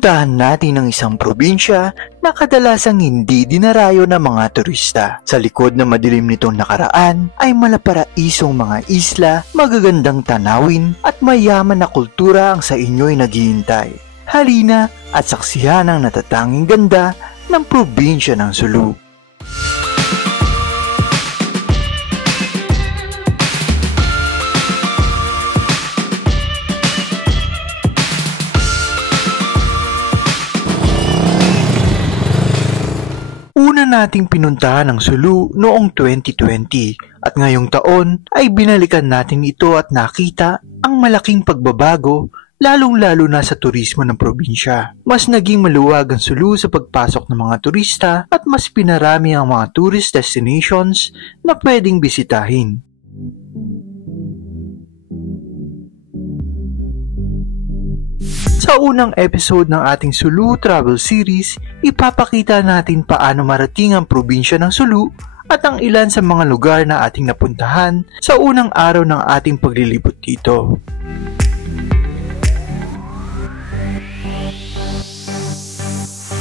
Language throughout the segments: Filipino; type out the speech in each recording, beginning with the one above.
Pupuntahan natin ang isang probinsya na kadalasang hindi dinarayo ng mga turista. Sa likod na madilim nitong nakaraan ay malaparaisong mga isla, magagandang tanawin at mayaman na kultura ang sa inyo'y naghihintay. Halina at saksihan ang natatanging ganda ng probinsya ng Sulu. Una nating pinuntahan ang Sulu noong 2020 at ngayong taon ay binalikan natin ito at nakita ang malaking pagbabago lalong-lalo na sa turismo ng probinsya. Mas naging maluwag ang Sulu sa pagpasok ng mga turista at mas pinarami ang mga tourist destinations na pwedeng bisitahin. Sa unang episode ng ating Sulu Travel Series, ipapakita natin paano marating ang probinsya ng Sulu at ang ilan sa mga lugar na ating napuntahan sa unang araw ng ating paglilibot dito.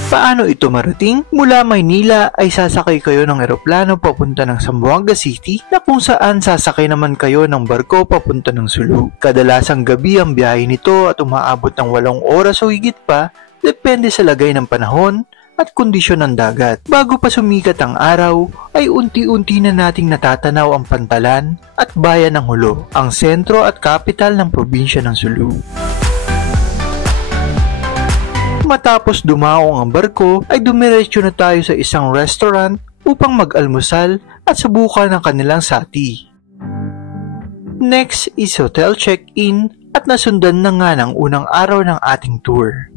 Paano ito marating? Mula Maynila ay sasakay kayo ng eroplano papunta ng Zamboanga City na kung saan sasakay naman kayo ng barko papunta ng Sulu. Kadalasang gabi ang biyahe nito at umaabot ng 8 oras o higit pa, depende sa lagay ng panahon at kondisyon ng dagat. Bago pa sumikat ang araw, ay unti-unti na nating natatanaw ang Pantalan at Bayan ng Jolo, ang sentro at kapital ng probinsya ng Sulu. Matapos dumaong ang barko ay dumiretso na tayo sa isang restaurant upang mag-almusal at subukan ang kanilang sati. Next is hotel check-in at nasundan na nga ng unang araw ng ating tour.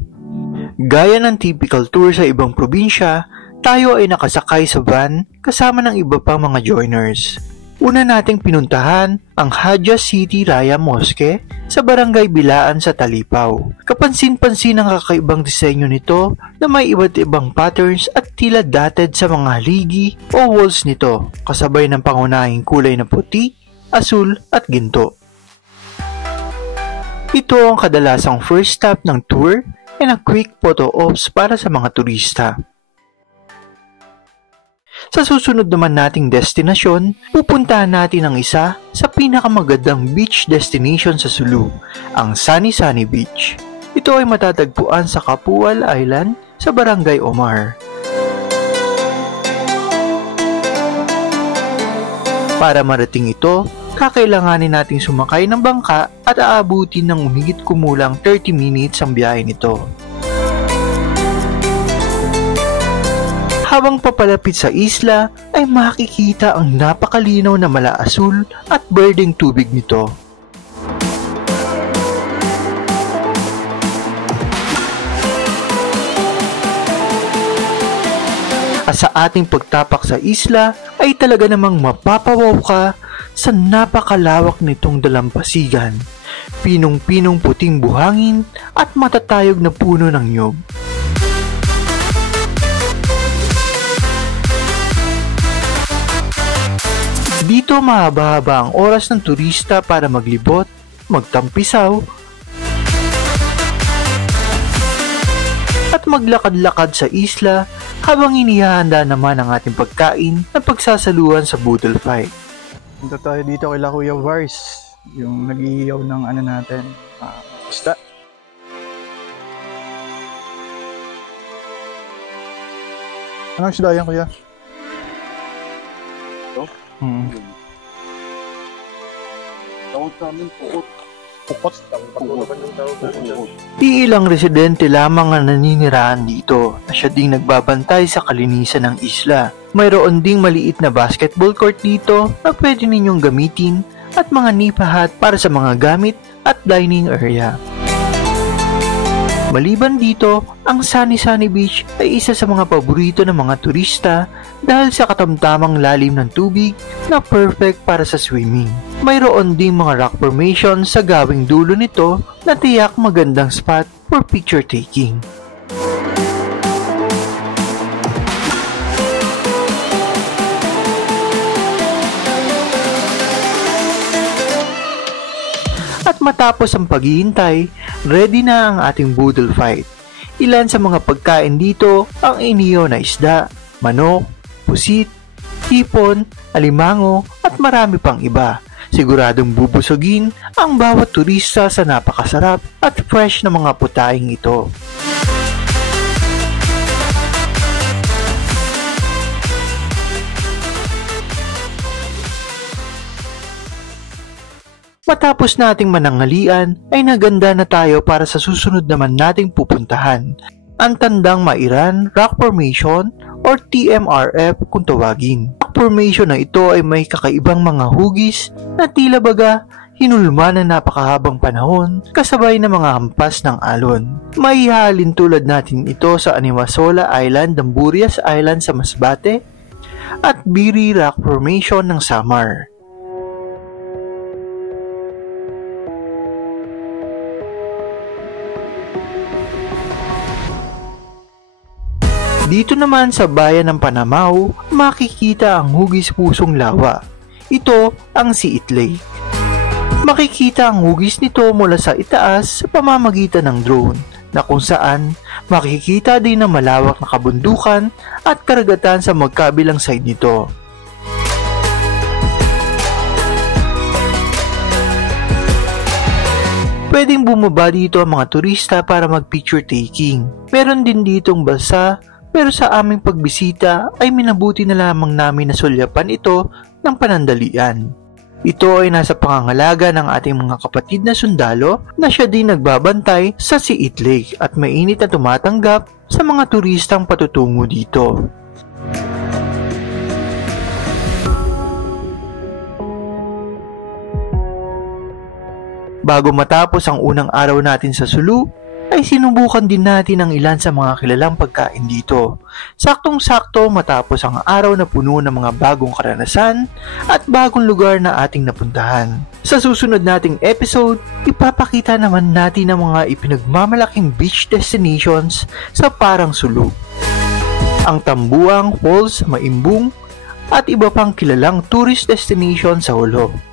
Gaya ng typical tour sa ibang probinsya, tayo ay nakasakay sa van kasama ng iba pang mga joiners. Una nating pinuntahan ang Hadja City Raya Mosque sa Barangay Bilaan sa Talipao. Kapansin-pansin ang kakaibang disenyo nito na may iba't ibang patterns at tila dotted sa mga haligi o walls nito, kasabay ng pangunahing kulay na puti, asul at ginto. Ito ang kadalasang first stop ng tour and a quick photo ops para sa mga turista. Sa susunod naman nating destinasyon, pupuntahan natin ang isa sa pinakamagandang beach destination sa Sulu, ang Sunny Sunny Beach. Ito ay matatagpuan sa Capual Island sa Barangay Omar. Para marating ito, kakailanganin nating sumakay ng bangka at aabutin ng umigit kumulang 30 minutes ang biyahe nito. Habang papalapit sa isla ay makikita ang napakalinaw na mala-asul at berdeng tubig nito. At sa ating pagtapak sa isla ay talaga namang mapapawaw ka sa napakalawak nitong dalampasigan, pinong-pinong puting buhangin at matatayog na puno ng nyog. Dito mahaba-haba ang oras ng turista para maglibot, magtampisaw, at maglakad-lakad sa isla habang inihahanda naman ang ating pagkain na pagsasaluhan sa Boodle Fight. Punta tayo dito kay Kuya Vars, yung nag-iiyaw ng ano natin, isda. Anong isda yan, Kuya? Tawag namin puot. Pukot. Iilang residente lamang ang naninirahan dito na siya ding nagbabantay sa kalinisan ng isla. Mayroon ding maliit na basketball court dito na pwede ninyong gamitin at mga nipahat para sa mga gamit at dining area. Maliban dito, ang Sunny Sunny Beach ay isa sa mga paborito ng mga turista dahil sa katamtamang lalim ng tubig na perfect para sa swimming. Mayroon ding mga rock formations sa gawing dulo nito na tiyak magandang spot for picture taking. At matapos ang paghihintay, ready na ang ating Boodle Fight. Ilan sa mga pagkain dito ang inihaw na isda, manok, pusit, hipon, alimango at marami pang iba. Siguradong bubusogin ang bawat turista sa napakasarap at fresh na mga putaing ito. Matapos nating mananghalian ay naganda na tayo para sa susunod naman nating pupuntahan, ang Tandang Mairan Rock Formation or TMRF kung tawagin. Rock formation na ito ay may kakaibang mga hugis na tila baga hinulma ng napakahabang panahon kasabay ng mga hampas ng alon. Maihalin tulad natin ito sa Animasola Island, Damburias Island sa Masbate at Biri Rock Formation ng Samar. Dito naman sa bayan ng Panamaw, makikita ang hugis pusong lawa. Ito ang Siit Lake. Makikita ang hugis nito mula sa itaas sa pamamagitan ng drone, na kung saan makikita din ang malawak na kabundukan at karagatan sa magkabilang side nito. Pwedeng bumaba dito ang mga turista para mag-picture taking. Meron din ditong balsa, pero sa aming pagbisita ay minabuti na lamang namin na sulyapan ito ng panandalian. Ito ay nasa pangangalaga ng ating mga kapatid na sundalo na siya din nagbabantay sa Siit Lake at mainit na tumatanggap sa mga turistang patutungo dito. Bago matapos ang unang araw natin sa Sulu, ay sinubukan din natin ang ilan sa mga kilalang pagkain dito. Saktong-sakto matapos ang araw na puno ng mga bagong karanasan at bagong lugar na ating napuntahan. Sa susunod nating episode, ipapakita naman natin ang mga ipinagmamalaking beach destinations sa Parang Sulu. Ang Tambuang Falls, Maimbung at iba pang kilalang tourist destination sa Holo.